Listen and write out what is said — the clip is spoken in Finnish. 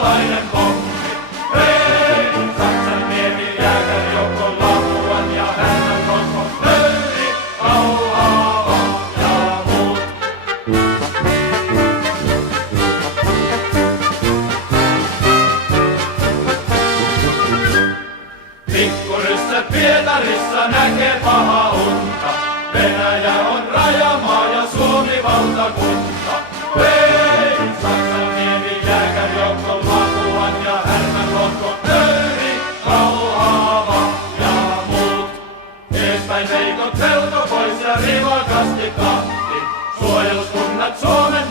saksalainen pommi. Hei, Saksan miemi, jääkärijoukko, Lapuan ja Härmän koko, Nöyri, Kauhava ja muut. Pikkuryssä Pietarissa näkee paha unta. Venäjä on rajamaa ja Suomi valtakunta. Hei, Saksan niemi, jääkärijoukko, Lapuan ja Härmän koko, Nöyri, Kauhava ja muut. Eespäin veikot velko pois ja rivakasti tahti. Suojeluskunnat Suomen